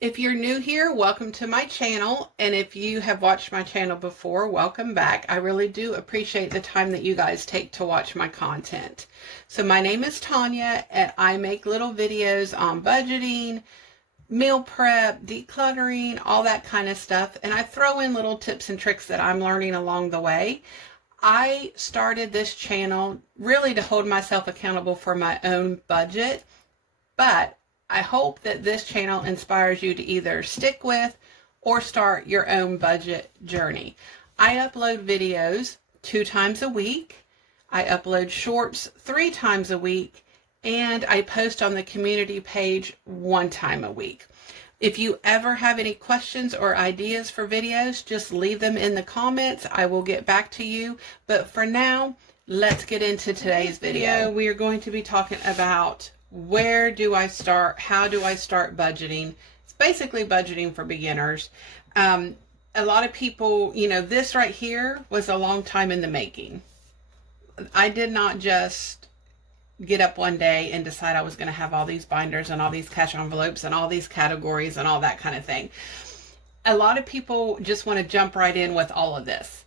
If you're new here, welcome to my channel. And if you have watched my channel before, welcome back. I really do appreciate the time that you guys take to watch my content. So my name is Tanya, and I make little videos on budgeting, meal prep, decluttering, all that kind of stuff. And I throw in little tips and tricks that I'm learning along the way. I started this channel really to hold myself accountable for my own budget, but I hope that this channel inspires you to either stick with or start your own budget journey. I upload videos 2 times a week. I upload shorts 3 times a week, and I post on the community page 1 time a week. If you ever have any questions or ideas for videos, just leave them in the comments. I will get back to you. But for now, let's get into today's video. We are going to be talking about where do I start? How do I start budgeting? It's basically budgeting for beginners. A lot of people, this right here was a long time in the making. I did not just get up one day and decide I was going to have all these binders and all these cash envelopes and all these categories and all that kind of thing. A lot of people just want to jump right in with all of this.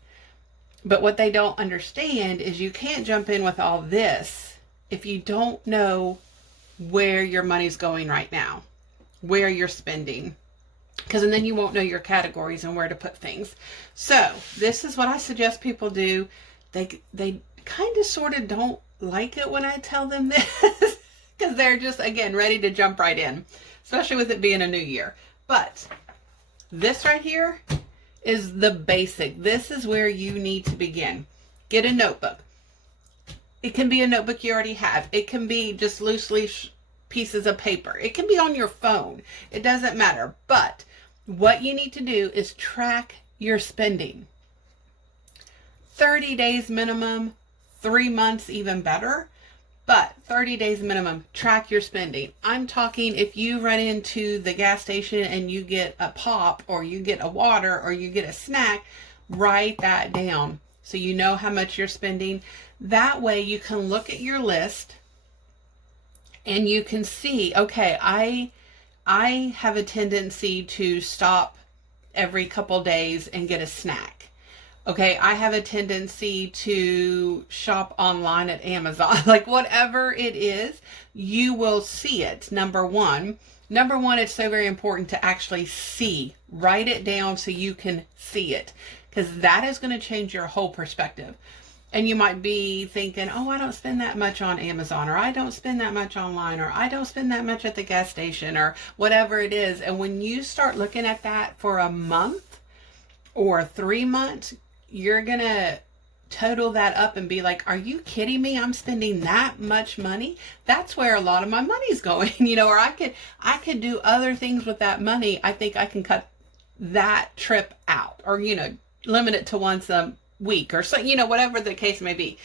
But what they don't understand is you can't jump in with all this if you don't know where your money's going right now, where you're spending, because then you won't know your categories and where to put things. So this is what I suggest people do. They kind of sort of don't like it when I tell them this because they're just, again, ready to jump right in, especially with it being a new year. But this right here is the basic. This is where you need to begin. Get a notebook. It can be a notebook you already have. It can be just loose leaf pieces of paper. It can be on your phone. It doesn't matter. But what you need to do is track your spending. 30 days minimum, 3 months even better. But 30 days minimum, track your spending. I'm talking if you run into the gas station and you get a pop or you get a water or you get a snack, write that down so you know how much you're spending. That way you can look at your list and you can see, okay, I have a tendency to stop every couple days and get a snack. Okay, I have a tendency to shop online at Amazon. Like whatever it is, you will see it. Number one, it's so very important to actually see. Write it down so you can see it, because that is going to change your whole perspective. And you might be thinking, oh, I don't spend that much on Amazon, or I don't spend that much online, or I don't spend that much at the gas station, or whatever it is. And when you start looking at that for a month or 3 months, you're going to total that up and be like, are you kidding me? I'm spending that much money. That's where a lot of my money's going, or I could do other things with that money. I think I can cut that trip out, or, limit it to once a week or so, whatever the case may be.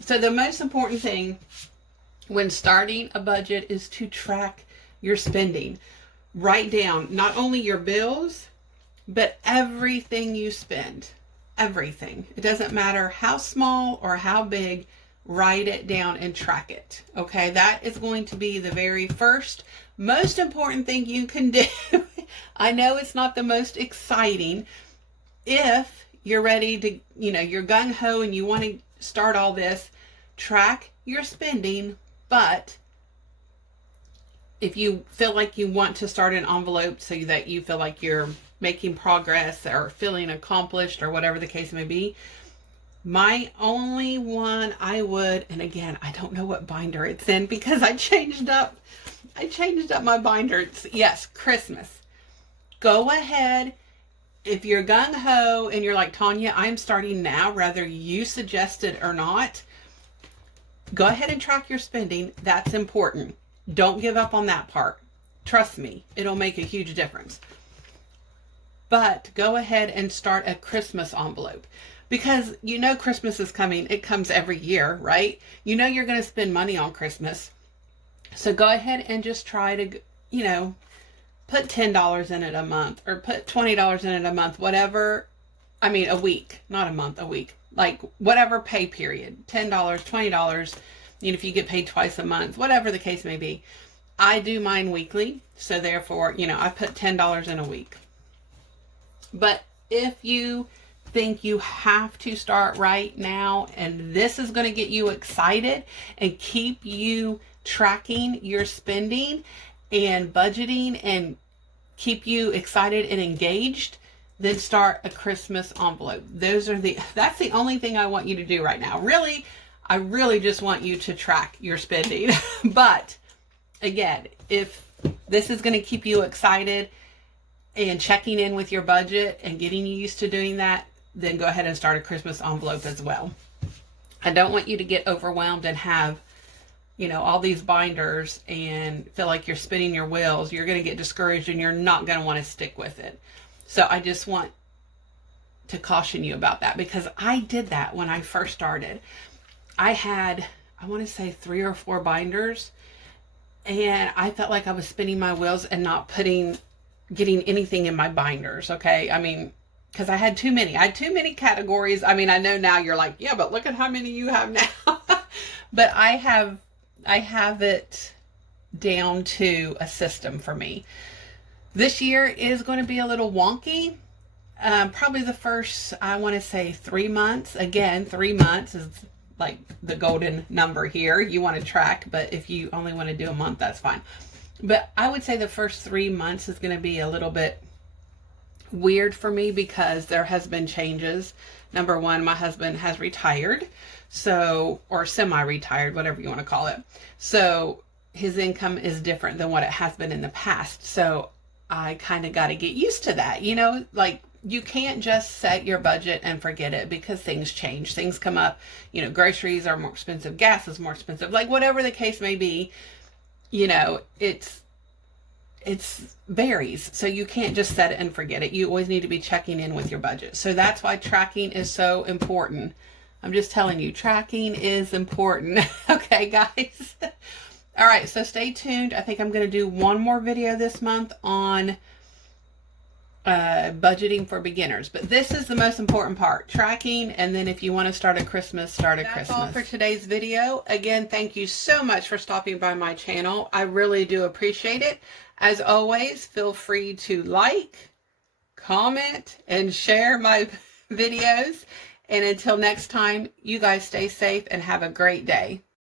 So the most important thing when starting a budget is to track your spending. Write down not only your bills, but everything you spend. Everything. It doesn't matter how small or how big, write it down and track it. Okay, that is going to be the very first, most important thing you can do. I know it's not the most exciting. If you're ready to, you're gung-ho and you want to start all this, track your spending. But if you feel like you want to start an envelope so that you feel like you're making progress or feeling accomplished or whatever the case may be, my only one I would, and again, I don't know what binder it's in because I changed up my binder. Yes, Christmas. Go ahead. If you're gung-ho and you're like, Tanya, I'm starting now, whether you suggest it or not, go ahead and track your spending. That's important. Don't give up on that part. Trust me, it'll make a huge difference. But go ahead and start a Christmas envelope, because Christmas is coming. It comes every year, right? You're going to spend money on Christmas. So go ahead and just try to, put $10 in it a month, or put $20 in it a month, whatever. I mean, a week, not a month, a week. Like whatever pay period, $10, $20, if you get paid twice a month, whatever the case may be. I do mine weekly, so therefore, you know, I put $10 in a week. But if you think you have to start right now, and this is going to get you excited and keep you tracking your spending and budgeting and keep you excited and engaged, then start a Christmas envelope. That's the only thing I want you to do right now. Really, I really just want you to track your spending. But again, if this is going to keep you excited and checking in with your budget and getting you used to doing that, then go ahead and start a Christmas envelope as well. I don't want you to get overwhelmed and have, you know, all these binders and feel like you're spinning your wheels. You're going to get discouraged and you're not going to want to stick with it. So I just want to caution you about that, because I did that when I first started. I had, I want to say 3 or 4 binders, and I felt like I was spinning my wheels and not getting anything in my binders. Okay. I mean, because I had too many. I had too many categories. I mean, I know now you're like, yeah, but look at how many you have now. But I have it down to a system for me. This year is going to be a little wonky. Probably the first, I want to say 3 months. Again, 3 months is like the golden number here. You want to track, but if you only want to do a month, that's fine. But I would say the first 3 months is going to be a little bit weird for me, because there has been changes. Number one, my husband has retired, or semi-retired, whatever you want to call it. So his income is different than what it has been in the past. So I kind of got to get used to that. You know, like, you can't just set your budget and forget it, because things change. Things come up, you know, groceries are more expensive, gas is more expensive, like whatever the case may be, you know, it's varies. So you can't just set it and forget it. You always need to be checking in with your budget. So that's why tracking is so important. I'm just telling you, tracking is important. Okay, guys. All right, so stay tuned. I think I'm going to do one more video this month on budgeting for beginners. But this is the most important part, tracking. And then if you want to start a Christmas, That's all for today's video. Again, thank you so much for stopping by my channel. I really do appreciate it. As always, feel free to like, comment, and share my videos. And until next time, you guys stay safe and have a great day.